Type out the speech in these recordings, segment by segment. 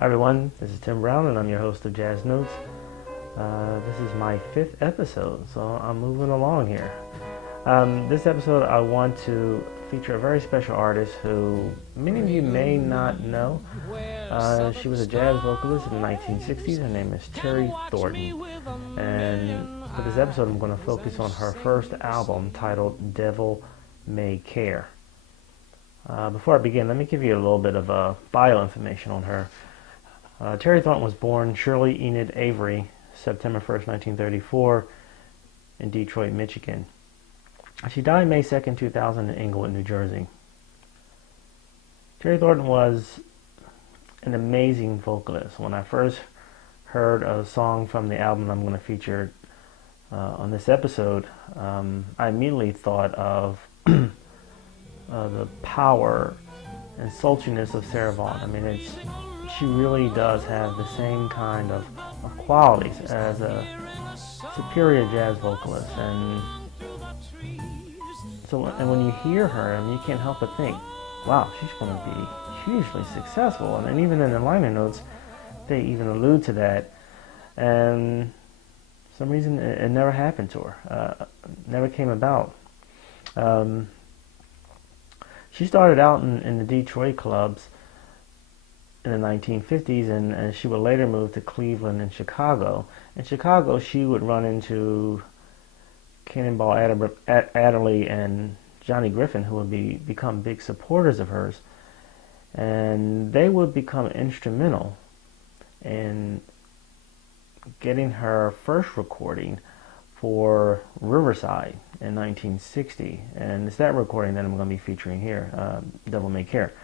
Hi everyone, this is Tim Brown and I'm your host of Jazz Notes. This is my 5th episode, so I'm moving along here. This episode I want to feature a very special artist who many of you may not know. She was a jazz vocalist in the 1960s. Her name is Teri Thornton. And for this episode I'm going to focus on her first album titled Devil May Care. Before I begin, let me give you a little bit of bio information on her. Teri Thornton was born Shirley Enid Avery, September 1st, 1934, in Detroit, Michigan. She died May 2nd, 2000 in Englewood, New Jersey. Teri Thornton was an amazing vocalist. When I first heard a song from the album I'm going to feature on this episode, I immediately thought of the power and sultriness of Sarah Vaughan. I mean, she really does have the same kind of qualities as a superior jazz vocalist, and when you hear her, I mean, you can't help but think, wow, she's going to be hugely successful. And even in the liner notes, they even allude to that, and for some reason it never happened to her, never came about. She started out in the Detroit clubs in the 1950s, and she would later move to Cleveland and Chicago. In Chicago, she would run into Cannonball Adderley and Johnny Griffin, who would become big supporters of hers, and they would become instrumental in getting her first recording for Riverside in 1960, and it's that recording that I'm going to be featuring here, Devil May Care.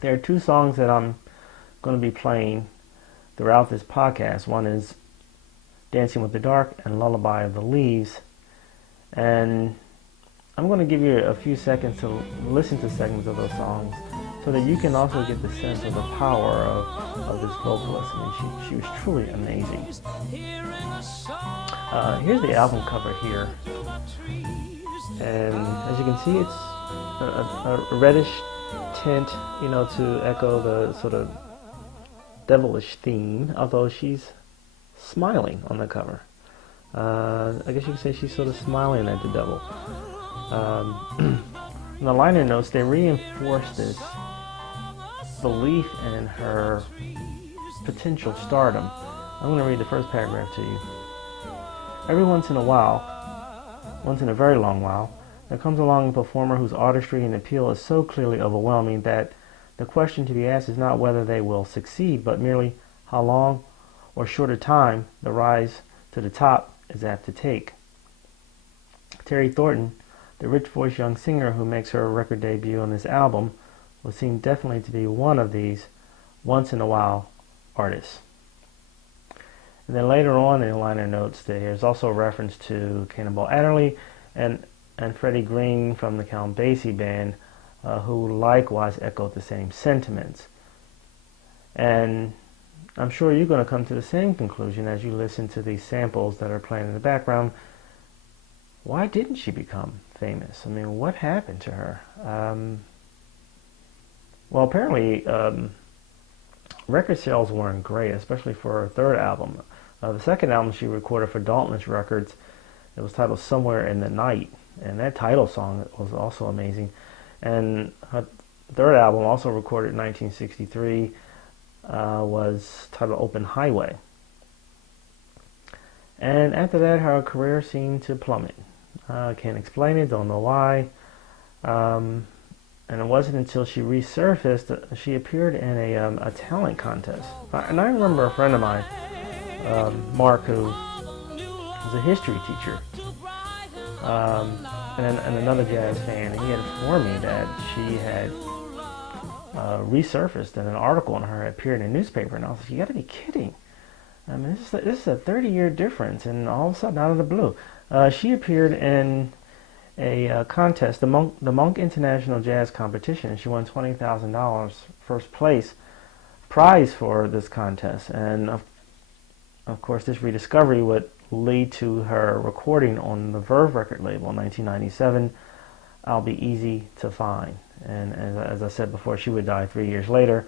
There are two songs that I'm going to be playing throughout this podcast. One is Dancing with the Dark and Lullaby of the Leaves. And I'm going to give you a few seconds to listen to segments of those songs so that you can also get the sense of the power of this vocalist. I mean, she was truly amazing. Here's the album cover here. And as you can see, it's a reddish tint, to echo the sort of devilish theme, although she's smiling on the cover. I guess you could say she's sort of smiling at the devil. In the liner notes, they reinforce this belief in her potential stardom. I'm going to read the first paragraph to you. Every once in a while, once in a very long while, there comes along a performer whose artistry and appeal is so clearly overwhelming that the question to be asked is not whether they will succeed, but merely how long or short a time the rise to the top is apt to take. Teri Thornton, the rich-voiced young singer who makes her record debut on this album, will seem definitely to be one of these once-in-a-while artists. And then later on in the liner notes, there's also a reference to Cannonball Adderley and Freddie Green from the Count Basie Band, who likewise echoed the same sentiments. And I'm sure you're going to come to the same conclusion as you listen to these samples that are playing in the background. Why didn't she become famous? I mean, what happened to her? Well, apparently record sales weren't great, especially for her third album. The second album she recorded for Dauntless Records, it was titled Somewhere in the Night, and that title song was also amazing. And her third album, also recorded in 1963, was titled Open Highway. And after that, her career seemed to plummet. Can't explain it, don't know why. And it wasn't until she resurfaced, she appeared in a talent contest. And I remember a friend of mine, Mark, who was a history teacher, and another jazz fan, and he had informed me that she had resurfaced and an article on her appeared in a newspaper, and I was like, you gotta be kidding. I mean, this is a 30-year difference, and all of a sudden, out of the blue, she appeared in a contest, the Monk International Jazz Competition. She won $20,000, first place prize for this contest, and of course this rediscovery would lead to her recording on the Verve record label in 1997, I'll Be Easy to Find. And as I said before, she would die 3 years later.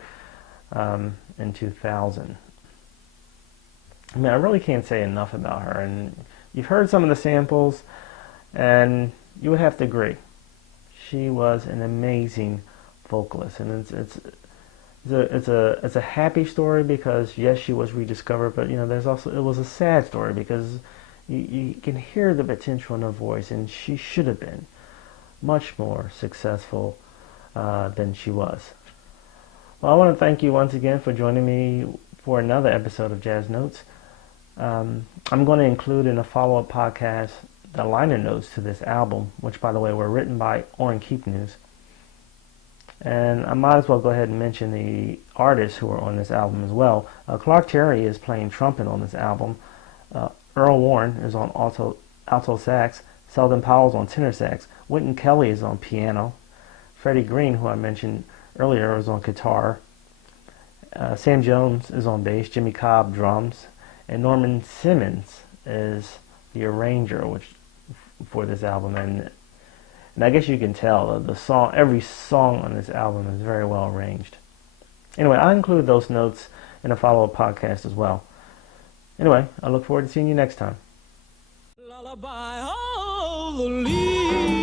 in 2000. I mean, I really can't say enough about her. And you've heard some of the samples, and you would have to agree. She was an amazing vocalist, and it's a happy story because yes, she was rediscovered, but there's also it was a sad story because you can hear the potential in her voice, and she should have been much more successful than she was. Well, I want to thank you once again for joining me for another episode of Jazz Notes. I'm going to include in a follow-up podcast the liner notes to this album, which, by the way, were written by Orrin Keepnews. And I might as well go ahead and mention the artists who are on this album as well. Clark Terry is playing trumpet on this album. Earl Warren is on alto sax. Selden Powell's on tenor sax. Wynton Kelly is on piano. Freddie Green, who I mentioned earlier, is on guitar. Sam Jones is on bass. Jimmy Cobb drums. And Norman Simmons is the arranger for this album. And I guess you can tell every song on this album is very well arranged. Anyway, I'll include those notes in a follow-up podcast as well. Anyway, I look forward to seeing you next time. Lullaby of the leaves.